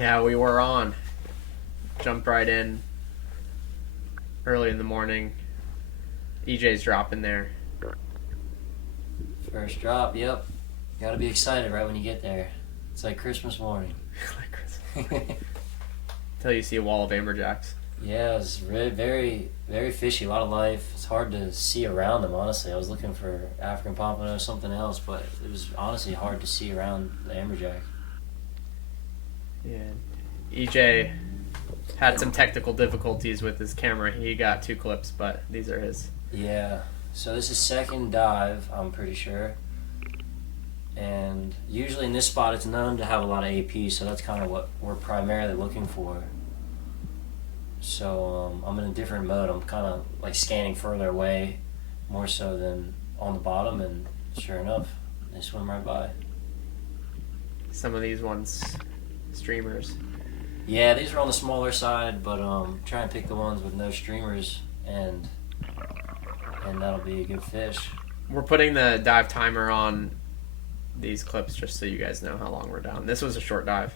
Yeah, we were on. Jumped right in early in the morning. EJ's dropping there. First drop, yep. Gotta be excited right when you get there. It's like Christmas morning. Until you see a wall of amberjacks. Yeah, it was really very, very fishy. A lot of life. It's hard to see around them, honestly. I was looking for African Pompano or something else, but it was honestly hard to see around the amberjack. Yeah. EJ had some technical difficulties with his camera. He got 2 clips, but these are his. Yeah. So this is second dive, I'm pretty sure. And usually in this spot it's known to have a lot of AP, so that's kind of what we're primarily looking for. So I'm in a different mode. I'm kind of like scanning further away, more so than on the bottom, and sure enough, they swim right by. Some of these ones, streamers. Yeah, these are on the smaller side, but try and pick the ones with no streamers, and that'll be a good fish. We're putting the dive timer on these clips just so you guys know how long we're down. This was a short dive.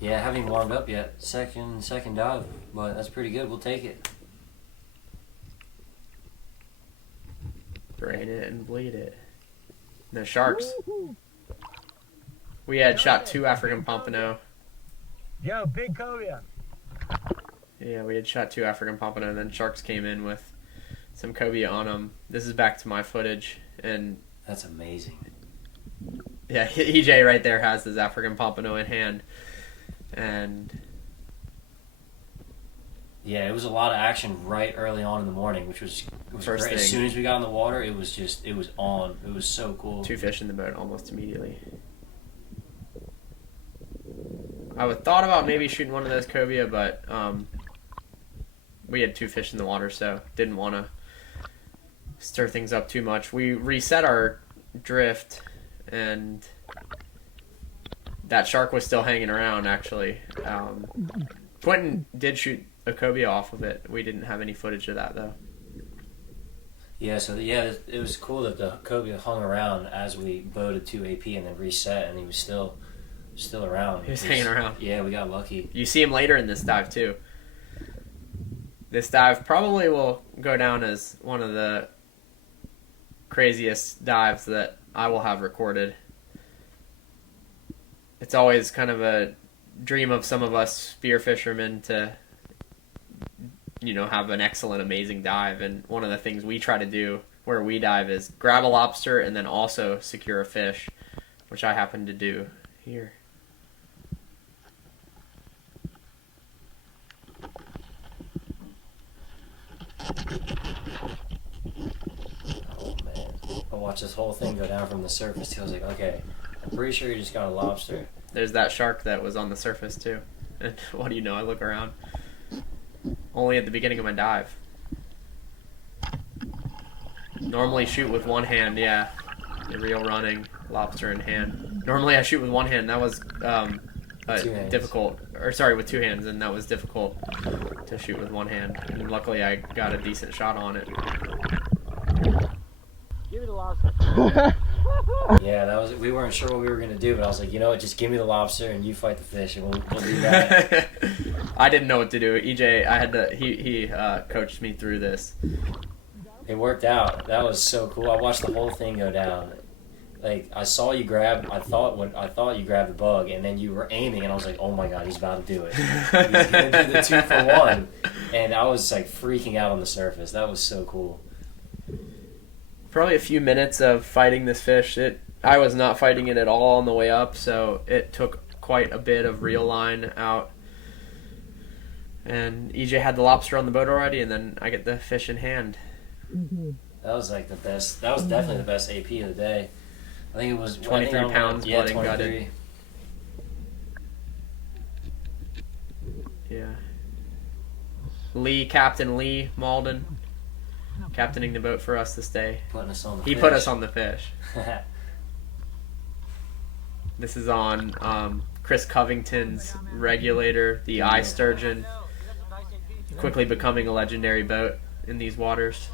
Yeah, haven't even warmed up yet. Second dive, but that's pretty good. We'll take it. Drain it and bleed it. No sharks. We had shot 2 African Pompano. Yo, big cobia. Yeah, we had shot 2 African Pompano, and then sharks came in with some cobia on them. This is back to my footage, and That's amazing. yeah, EJ right there has his African Pompano in hand, and yeah, it was a lot of action right early on in the morning, which was First great. As thing. soon as we got in the water, it was on. It was so cool. 2 fish in the boat almost immediately. I would thought about maybe shooting one of those cobia, but we had 2 fish in the water, so didn't want to stir things up too much. We reset our drift, and that shark was still hanging around, actually. Quentin did shoot a cobia off of it. We didn't have any footage of that, though. Yeah, it was cool that the cobia hung around as we boated to AP and then reset, and he was still around. He was hanging around. Yeah, we got lucky. You see him later in this dive, too. This dive probably will go down as one of the craziest dives that I will have recorded. It's always kind of a dream of some of us spear fishermen to, have an excellent, amazing dive. And one of the things we try to do where we dive is grab a lobster and then also secure a fish, which I happen to do here. Oh man, I watched this whole thing go down from the surface till I was like, okay, I'm pretty sure you just got a lobster. There's that shark that was on the surface too. And what do you know? I look around. Only at the beginning of my dive. Normally shoot with one hand, yeah. The reel running, lobster in hand. Normally I shoot with one hand. That was difficult. With 2 hands, and that was difficult to shoot with one hand. And luckily I got a decent shot on it. Give me the lobster. Yeah, we weren't sure what we were gonna do, but I was like, you know what, just give me the lobster and you fight the fish, and we'll do that. I didn't know what to do. EJ, he coached me through this. It worked out. That was so cool. I watched the whole thing go down. Like, I saw you grab. I thought you grabbed the bug, and then you were aiming, and I was like, "Oh my god, he's about to do it! He's gonna do the 2-for-1!" And I was like freaking out on the surface. That was so cool. Probably a few minutes of fighting this fish. I was not fighting it at all on the way up, so it took quite a bit of reel line out. And EJ had the lobster on the boat already, and then I get the fish in hand. That was like the best. That was definitely the best AP of the day. I think it was 23 pounds, yeah, blood and 23. gutted. Yeah. Captain Lee Malden, captaining the boat for us this day. Putting us on the He fish. put us on the fish. This is on Chris Covington's regulator, the eye sturgeon, quickly becoming a legendary boat in these waters.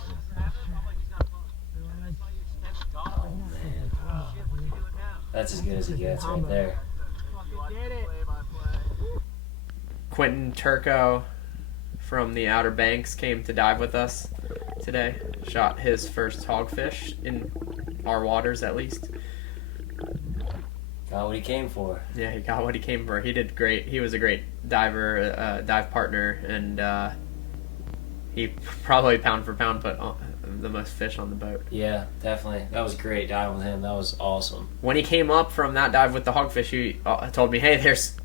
Oh man, that's as good as it gets right there. Quentin Turco from the Outer Banks came to dive with us today. Shot his first hogfish in our waters, at least. Got what he came for. Yeah, he got what he came for. He did great. He was a great diver, dive partner, and he probably pound for pound put the most fish on the boat. Yeah, definitely. That was great diving with him. That was awesome. When he came up from that dive with the hogfish, he told me, "Hey, there's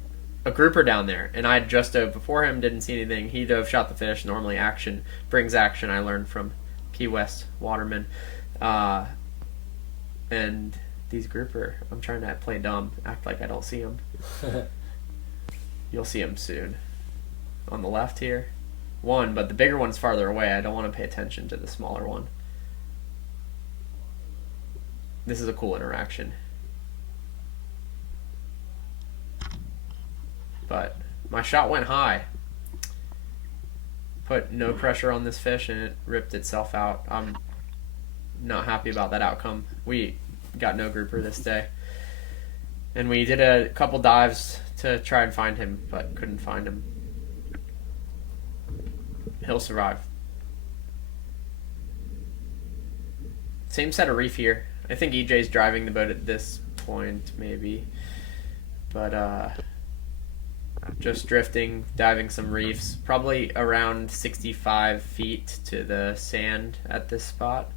a grouper down there," and I had just dove before him, didn't see anything. He dove, shot the fish. Normally, action brings action. I learned from Key West watermen, and these grouper. I'm trying to play dumb, act like I don't see them. You'll see them soon. On the left here, one, but the bigger one's farther away. I don't want to pay attention to the smaller one. This is a cool interaction. But my shot went high. Put no pressure on this fish and it ripped itself out. I'm not happy about that outcome. We got no grouper this day. And we did a couple dives to try and find him, but couldn't find him. He'll survive. Same set of reef here. I think EJ's driving the boat at this point, maybe. But, just drifting, diving some reefs. Probably around 65 feet to the sand at this spot.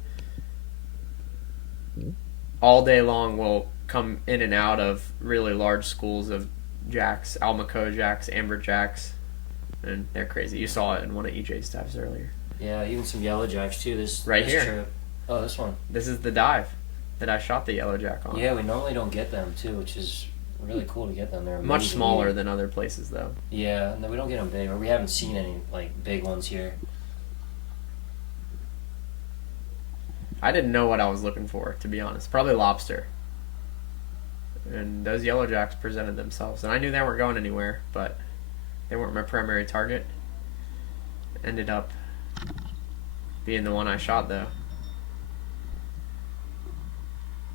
All day long we'll come in and out of really large schools of jacks, Almaco jacks, amber jacks, and they're crazy. You saw it in one of EJ's dives earlier. Yeah, even some yellow jacks too. This here. Trip. Oh, this one. This is the dive that I shot the yellow jack on. Yeah, we normally don't get them too, which is really cool to get them. They're much smaller than other places though. Yeah, no, we don't get them big, or we haven't seen any like big ones here. I didn't know what I was looking for, to be honest. Probably lobster. And those yellow jacks presented themselves. And I knew they weren't going anywhere, but they weren't my primary target. Ended up being the one I shot, though.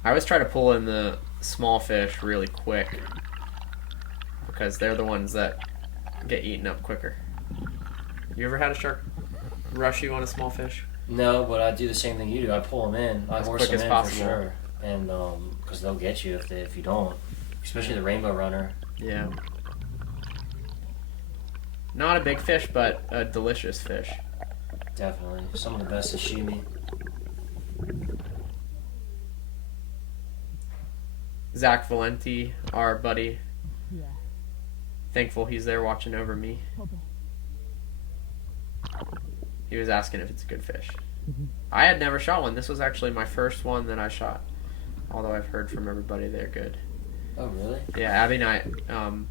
I always try to pull in the small fish really quick, because they're the ones that get eaten up quicker. You ever had a shark rush you on a small fish? No, but I do the same thing you do. I pull them in. I horse them in possible. For sure. And because they'll get you if you don't. Especially the rainbow runner. Yeah. Not a big fish, but a delicious fish. Definitely. Some of the best sashimi. Zach Valenti, our buddy. Yeah. Thankful he's there watching over me. Okay. He was asking if it's a good fish. I had never shot one. This was actually my first one that I shot. Although I've heard from everybody they're good. Oh, really? Yeah, Abby and I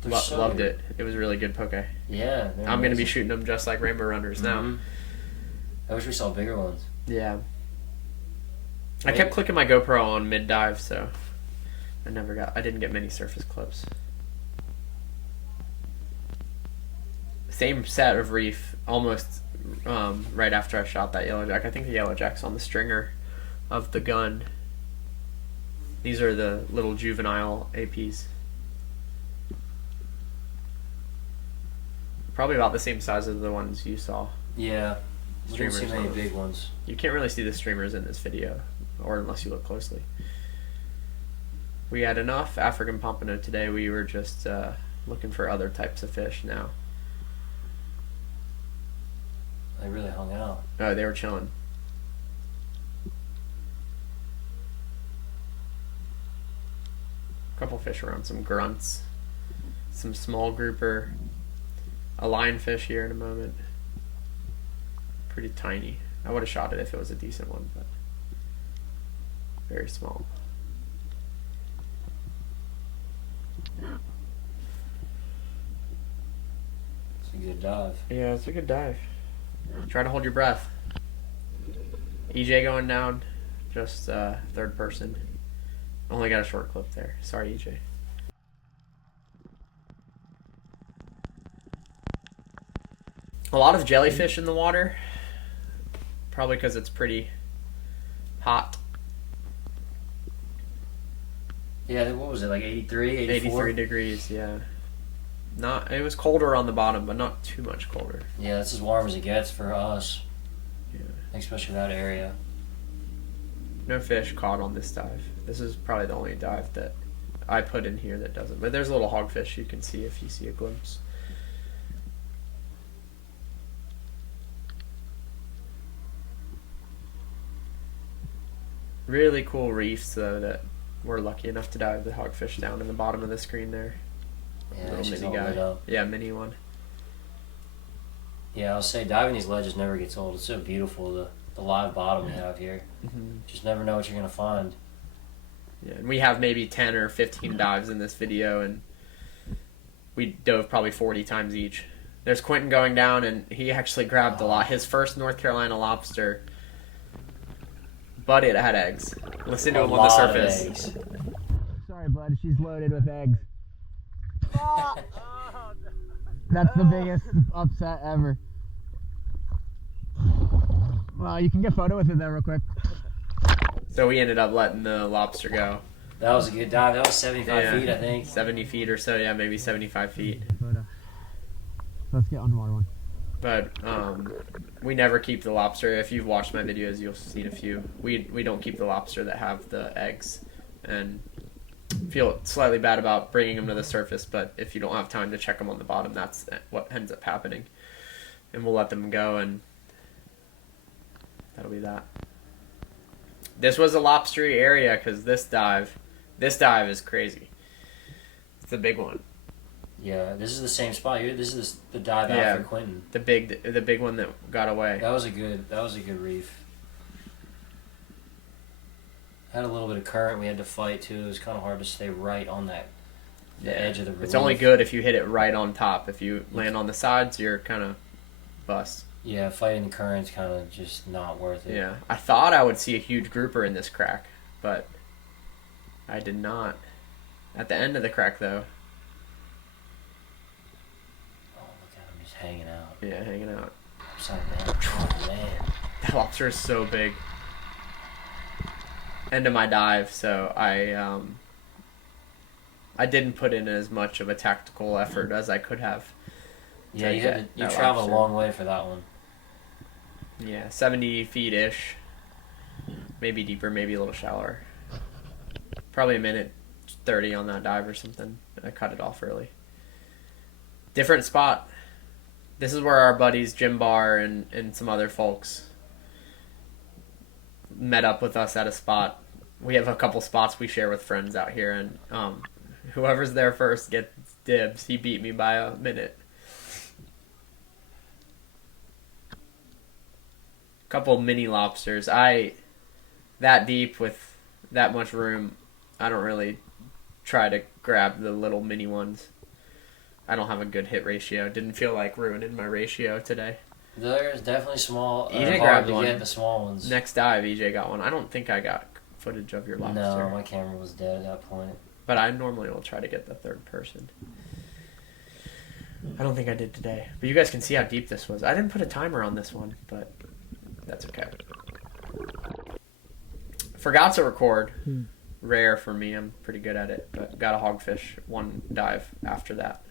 loved good. it. It was really good poke. Yeah. I'm going to be shooting them just like rainbow runners now. I wish we saw bigger ones. Yeah. I kept clicking my GoPro on mid-dive, so I didn't get many surface clips. Same set of reef, almost right after I shot that yellow jack. I think the yellow jack's on the stringer of the gun. These are the little juvenile APs. Probably about the same size as the ones you saw. Yeah. We didn't see many big ones. You can't really see the streamers in this video, or unless you look closely. We had enough African Pompano today. We were just looking for other types of fish now. They really hung out. Oh, they were chilling. Couple fish around, some grunts, some small grouper, a lionfish here in a moment. Pretty tiny. I would have shot it if it was a decent one, but very small. It's a good dive. Yeah, it's a good dive. Try to hold your breath. EJ going down, just third person. Only got a short clip there. Sorry, EJ. A lot of jellyfish in the water. Probably because it's pretty hot. Yeah, what was it, like 83, 84? 83 degrees, yeah. Not. It was colder on the bottom, but not too much colder. Yeah, it's as warm as it gets for us. Yeah. Especially that area. No fish caught on this dive. This is probably the only dive that I put in here that doesn't. But there's a little hogfish you can see if you see a glimpse. Really cool reefs though that we're lucky enough to dive the hogfish down in the bottom of the screen there. Yeah, Little she's mini all guy. lit up. Yeah, mini one. Yeah, I'll say diving these ledges never gets old. It's so beautiful, the live bottom we have here. Mm-hmm. Just never know what you're going to find. Yeah, and we have maybe 10 or 15 dives in this video, and we dove probably 40 times each. There's Quentin going down, and he actually grabbed a lot. His first North Carolina lobster, but it had eggs. Listen to him on the surface. Eggs. Sorry, bud. She's loaded with eggs. That's the biggest upset ever. Well, you can get a photo with it there real quick. So we ended up letting the lobster go. That was a good dive. That was 75 feet, I think. 70 feet or so, yeah, maybe 75 feet. Photo. Let's get underwater one. But we never keep the lobster. If you've watched my videos, you'll see a few. We don't keep the lobster that have the eggs, and feel slightly bad about bringing them to the surface. But if you don't have time to check them on the bottom, that's what ends up happening. And we'll let them go, and that'll be that. This was a lobstery area because this dive is crazy. It's the big one. Yeah, this is the same spot here. This is the dive Yeah. out for Quentin. The big one that got away. That was a good reef. Had a little bit of current we had to fight too. It was kind of hard to stay right on the edge of the reef. It's only good if you hit it right on top. If you land on the sides, you're kind of bust. Yeah, fighting the current's kind of just not worth it. Yeah, I thought I would see a huge grouper in this crack, but I did not. At the end of the crack, though. Oh, look at him, he's hanging out. Yeah, hanging out. Upside down. Oh, man. That lobster is so big. End of my dive, so I didn't put in as much of a tactical effort as I could have. Yeah, you traveled a long way for that one. Yeah, 70 feet-ish. Maybe deeper, maybe a little shallower. Probably a minute 30 on that dive or something. I cut it off early. Different spot. This is where our buddies Jim Barr and some other folks met up with us at a spot. We have a couple spots we share with friends out here, and whoever's there first gets dibs. He beat me by a minute. Couple mini lobsters. That deep with that much room, I don't really try to grab the little mini ones. I don't have a good hit ratio. Didn't feel like ruining my ratio today. There's definitely small. EJ Hard grabbed to one. get the small ones. Next dive, EJ got one. I don't think I got footage of your lobster. No, my camera was dead at that point. But I normally will try to get the third person. I don't think I did today. But you guys can see how deep this was. I didn't put a timer on this one, but that's okay. Forgot to record. Rare for me. I'm pretty good at it. But got a hogfish one dive after that.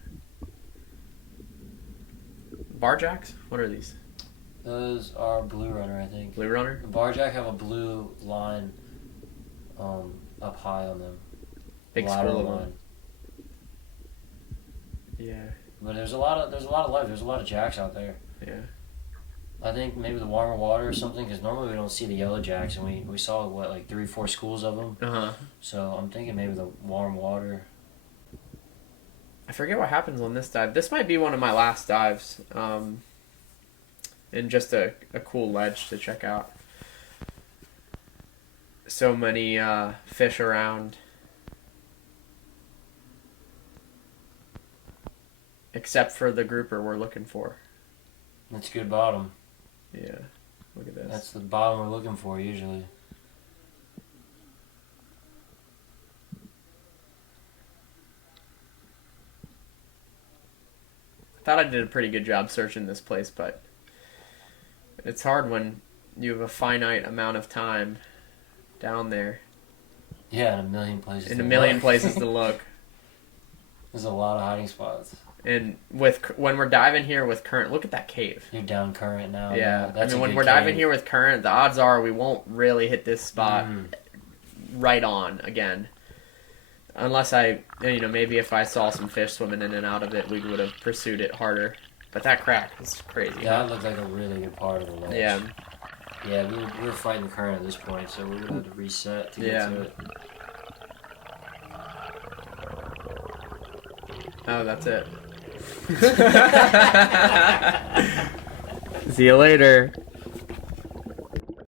Barjacks? What are these? Those are blue runner, I think. Blue runner? The barjack have a blue line up high on them. Big Lateral school of line. them. Yeah. But there's a lot of life. There's a lot of jacks out there. Yeah. I think maybe the warmer water or something, because normally we don't see the yellow jacks, and we saw like 3-4 schools of them. Uh-huh. So I'm thinking maybe the warm water. I forget what happens on this dive. This might be one of my last dives. And just a cool ledge to check out. So many fish around. Except for the grouper we're looking for. That's a good bottom. Yeah. Look at this. That's the bottom we're looking for usually. I thought I did a pretty good job searching this place, but it's hard when you have a finite amount of time down there. Yeah, in a million places. In a million places to look. There's a lot of hiding spots. And when we're diving here with current, look at that cave. You're down current now. Yeah, That's when we're cave. diving here with current, the odds are we won't really hit this spot right on again. Unless maybe if I saw some fish swimming in and out of it, we would have pursued it harder. But that crack was crazy. That looked like a really good part of the ledge. Yeah. Yeah, we were fighting the current at this point, so we would have to reset to get to it. Oh, that's it. See you later.